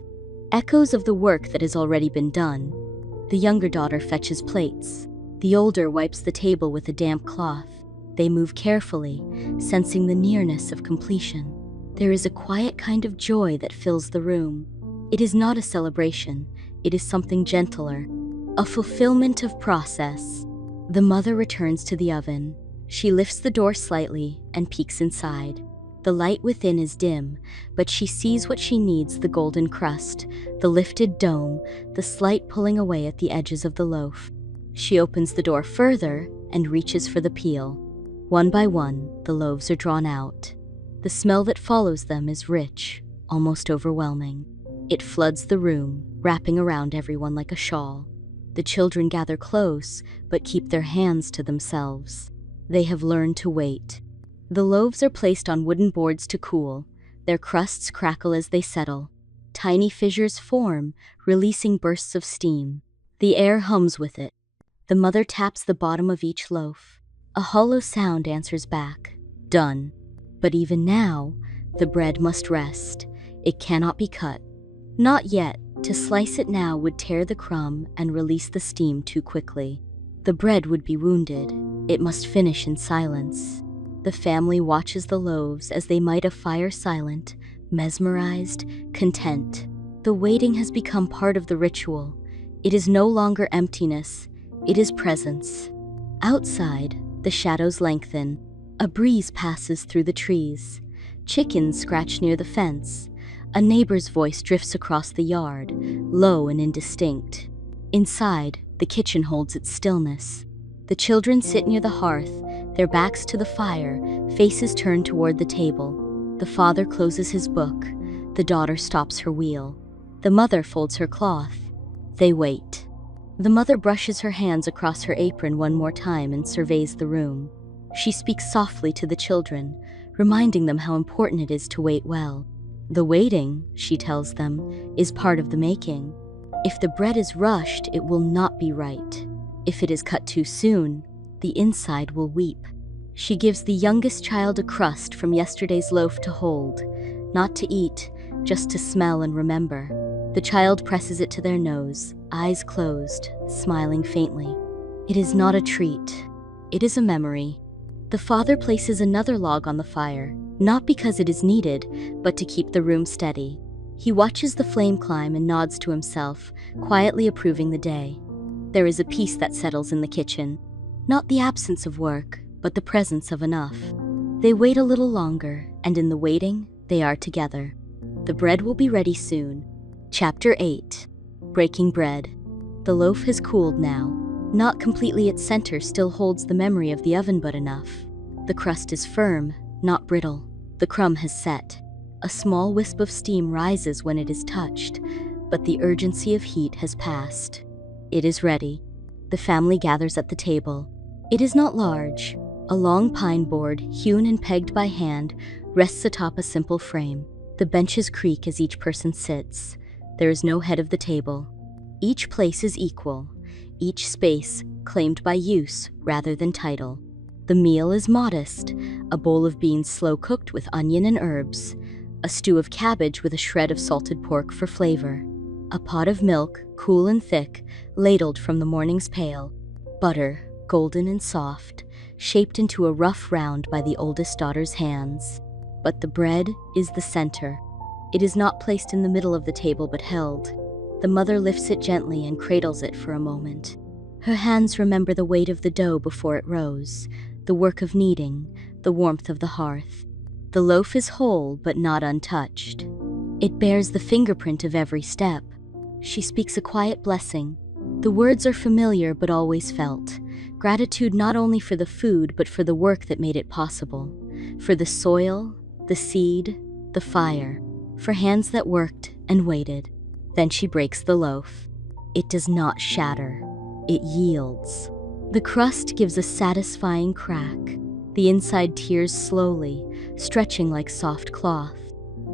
echoes of the work that has already been done. The younger daughter fetches plates. The older wipes the table with a damp cloth. They move carefully, sensing the nearness of completion. There is a quiet kind of joy that fills the room. It is not a celebration. It is something gentler, a fulfillment of process. The mother returns to the oven. She lifts the door slightly and peeks inside. The light within is dim, but she sees what she needs: the golden crust, the lifted dome, the slight pulling away at the edges of the loaf. She opens the door further and reaches for the peel. One by one, the loaves are drawn out. The smell that follows them is rich, almost overwhelming. It floods the room, wrapping around everyone like a shawl. The children gather close, but keep their hands to themselves. They have learned to wait. The loaves are placed on wooden boards to cool. Their crusts crackle as they settle. Tiny fissures form, releasing bursts of steam. The air hums with it. The mother taps the bottom of each loaf. A hollow sound answers back. Done. But even now, the bread must rest. It cannot be cut. Not yet. To slice it now would tear the crumb and release the steam too quickly. The bread would be wounded. It must finish in silence. The family watches the loaves as they might a fire, silent, mesmerized, content. The waiting has become part of the ritual. It is no longer emptiness, it is presence. Outside, the shadows lengthen. A breeze passes through the trees. Chickens scratch near the fence. A neighbor's voice drifts across the yard, low and indistinct. Inside, the kitchen holds its stillness. The children sit near the hearth, their backs to the fire, faces turned toward the table. The father closes his book. The daughter stops her wheel. The mother folds her cloth. They wait. The mother brushes her hands across her apron one more time and surveys the room. She speaks softly to the children, reminding them how important it is to wait well. The waiting, she tells them, is part of the making. If the bread is rushed, it will not be right. If it is cut too soon, the inside will weep. She gives the youngest child a crust from yesterday's loaf to hold, not to eat, just to smell and remember. The child presses it to their nose, eyes closed, smiling faintly. It is not a treat. It is a memory. The father places another log on the fire, not because it is needed, but to keep the room steady. He watches the flame climb and nods to himself, quietly approving the day. There is a peace that settles in the kitchen. Not the absence of work, but the presence of enough. They wait a little longer, and in the waiting, they are together. The bread will be ready soon. Chapter 8. Breaking Bread. The loaf has cooled now. Not completely its center still holds the memory of the oven, but enough. The crust is firm, not brittle. The crumb has set. A small wisp of steam rises when it is touched, but the urgency of heat has passed. It is ready. The family gathers at the table. It is not large. A long pine board, hewn and pegged by hand, rests atop a simple frame. The benches creak as each person sits. There is no head of the table. Each place is equal. Each space claimed by use rather than title. The meal is modest, a bowl of beans slow-cooked with onion and herbs, a stew of cabbage with a shred of salted pork for flavor, a pot of milk, cool and thick, ladled from the morning's pail, butter, golden and soft, shaped into a rough round by the oldest daughter's hands. But the bread is the center. It is not placed in the middle of the table but held. The mother lifts it gently and cradles it for a moment. Her hands remember the weight of the dough before it rose, the work of kneading, the warmth of the hearth. The loaf is whole but not untouched. It bears the fingerprint of every step. She speaks a quiet blessing. The words are familiar but always felt. Gratitude not only for the food but for the work that made it possible. For the soil, the seed, the fire. For hands that worked and waited. Then she breaks the loaf. It does not shatter. It yields. The crust gives a satisfying crack. The inside tears slowly, stretching like soft cloth.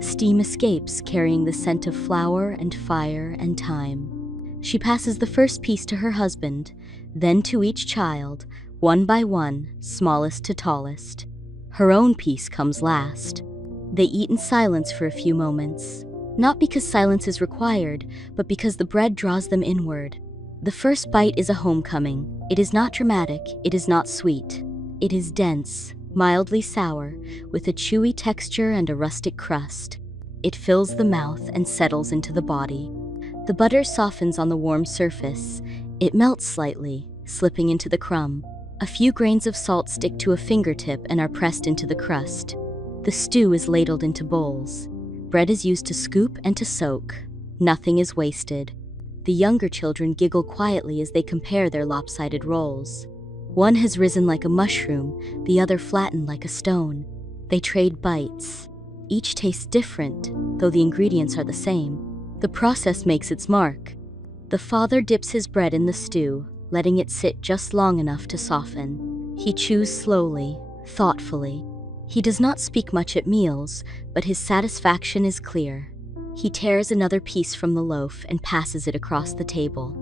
Steam escapes, carrying the scent of flour and fire and time. She passes the first piece to her husband, then to each child, one by one, smallest to tallest. Her own piece comes last. They eat in silence for a few moments. Not because silence is required, but because the bread draws them inward. The first bite is a homecoming. It is not dramatic, it is not sweet. It is dense, mildly sour, with a chewy texture and a rustic crust. It fills the mouth and settles into the body. The butter softens on the warm surface. It melts slightly, slipping into the crumb. A few grains of salt stick to a fingertip and are pressed into the crust. The stew is ladled into bowls. Bread is used to scoop and to soak. Nothing is wasted. The younger children giggle quietly as they compare their lopsided rolls. One has risen like a mushroom, the other flattened like a stone. They trade bites. Each tastes different, though the ingredients are the same. The process makes its mark. The father dips his bread in the stew, letting it sit just long enough to soften. He chews slowly, thoughtfully. He does not speak much at meals, but his satisfaction is clear. He tears another piece from the loaf and passes it across the table.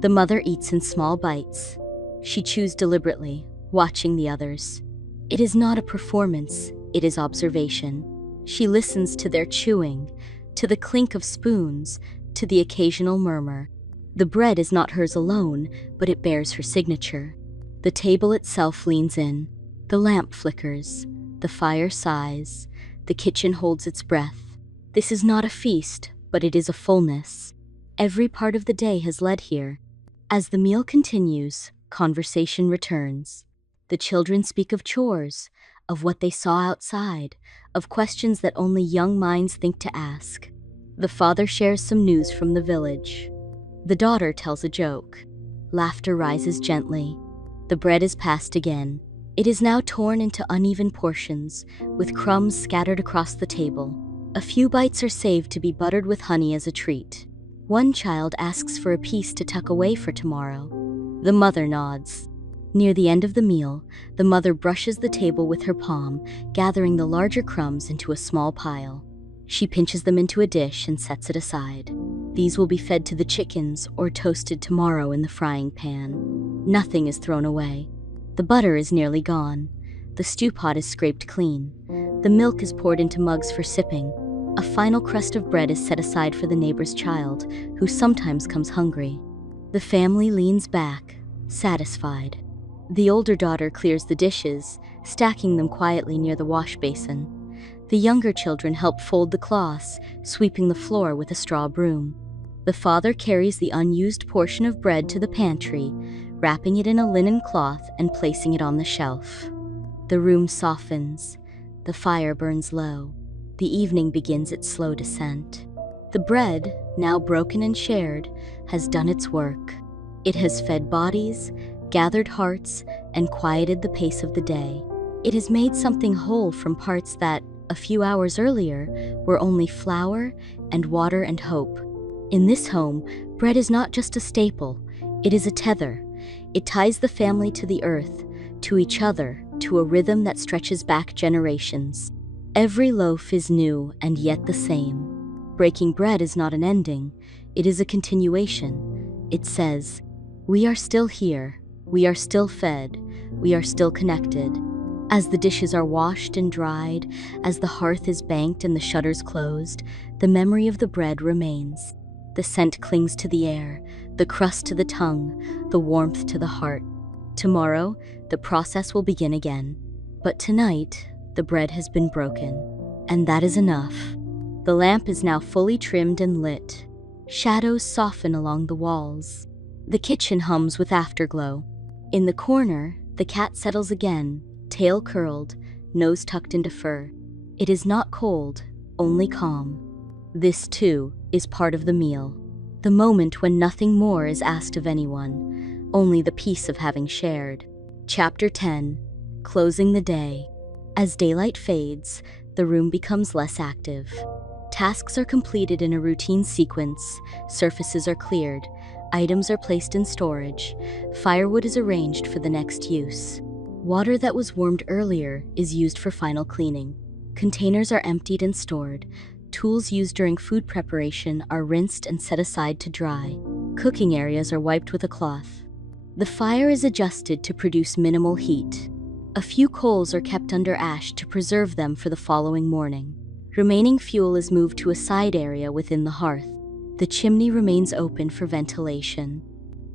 The mother eats in small bites. She chews deliberately, watching the others. It is not a performance, it is observation. She listens to their chewing, to the clink of spoons, to the occasional murmur. The bread is not hers alone, but it bears her signature. The table itself leans in. The lamp flickers. The fire sighs. The kitchen holds its breath. This is not a feast, but it is a fullness. Every part of the day has led here. As the meal continues, conversation returns. The children speak of chores, of what they saw outside, of questions that only young minds think to ask. The father shares some news from the village. The daughter tells a joke. Laughter rises gently. The bread is passed again. It is now torn into uneven portions, with crumbs scattered across the table. A few bites are saved to be buttered with honey as a treat. One child asks for a piece to tuck away for tomorrow. The mother nods. Near the end of the meal, the mother brushes the table with her palm, gathering the larger crumbs into a small pile. She pinches them into a dish and sets it aside. These will be fed to the chickens or toasted tomorrow in the frying pan. Nothing is thrown away. The butter is nearly gone. The stew pot is scraped clean. The milk is poured into mugs for sipping. A final crust of bread is set aside for the neighbor's child, who sometimes comes hungry. The family leans back, satisfied. The older daughter clears the dishes, stacking them quietly near the wash basin. The younger children help fold the cloths, sweeping the floor with a straw broom. The father carries the unused portion of bread to the pantry, wrapping it in a linen cloth and placing it on the shelf. The room softens. The fire burns low. The evening begins its slow descent. The bread, now broken and shared, has done its work. It has fed bodies, gathered hearts, and quieted the pace of the day. It has made something whole from parts that, a few hours earlier, were only flour and water and hope. In this home, bread is not just a staple, it is a tether. It ties the family to the earth, to each other, to a rhythm that stretches back generations. Every loaf is new and yet the same. Breaking bread is not an ending, it is a continuation. It says, we are still here, we are still fed, we are still connected. As the dishes are washed and dried, as the hearth is banked and the shutters closed, the memory of the bread remains. The scent clings to the air, the crust to the tongue, the warmth to the heart. Tomorrow, the process will begin again. But tonight, the bread has been broken. And that is enough. The lamp is now fully trimmed and lit. Shadows soften along the walls. The kitchen hums with afterglow. In the corner, the cat settles again, tail curled, nose tucked into fur. It is not cold, only calm. This, too, is part of the meal. The moment when nothing more is asked of anyone, only the peace of having shared. Chapter 10. Closing the day. As daylight fades, the room becomes less active. Tasks are completed in a routine sequence, surfaces are cleared, items are placed in storage, firewood is arranged for the next use. Water that was warmed earlier is used for final cleaning. Containers are emptied and stored. Tools used during food preparation are rinsed and set aside to dry. Cooking areas are wiped with a cloth. The fire is adjusted to produce minimal heat. A few coals are kept under ash to preserve them for the following morning. Remaining fuel is moved to a side area within the hearth. The chimney remains open for ventilation.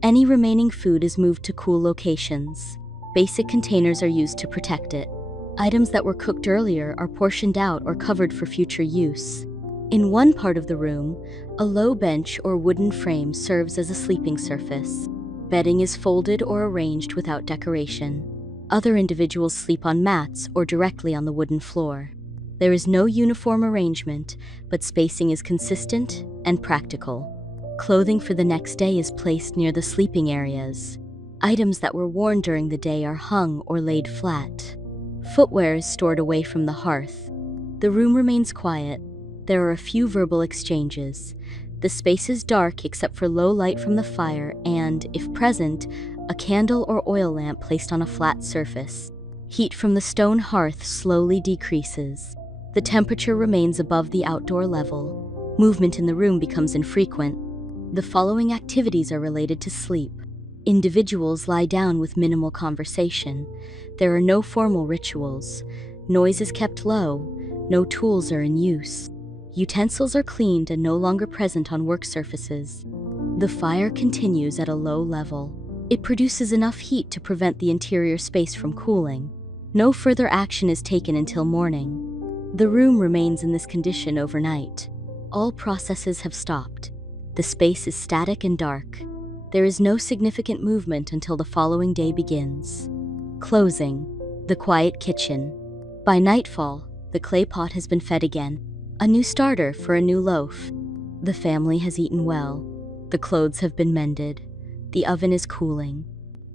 Any remaining food is moved to cool locations. Basic containers are used to protect it. Items that were cooked earlier are portioned out or covered for future use. In one part of the room, a low bench or wooden frame serves as a sleeping surface. Bedding is folded or arranged without decoration. Other individuals sleep on mats or directly on the wooden floor. There is no uniform arrangement, but spacing is consistent and practical. Clothing for the next day is placed near the sleeping areas. Items that were worn during the day are hung or laid flat. Footwear is stored away from the hearth. The room remains quiet. There are a few verbal exchanges. The space is dark except for low light from the fire and, if present, a candle or oil lamp placed on a flat surface. Heat from the stone hearth slowly decreases. The temperature remains above the outdoor level. Movement in the room becomes infrequent. The following activities are related to sleep. Individuals lie down with minimal conversation. There are no formal rituals. Noise is kept low. No tools are in use. Utensils are cleaned and no longer present on work surfaces. The fire continues at a low level. It produces enough heat to prevent the interior space from cooling. No further action is taken until morning. The room remains in this condition overnight. All processes have stopped. The space is static and dark. There is no significant movement until the following day begins. Closing. The quiet kitchen. By nightfall, the clay pot has been fed again. A new starter for a new loaf. The family has eaten well. The clothes have been mended. The oven is cooling.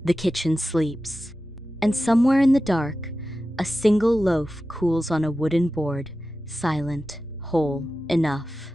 The kitchen sleeps. And somewhere in the dark, a single loaf cools on a wooden board, silent, whole, enough.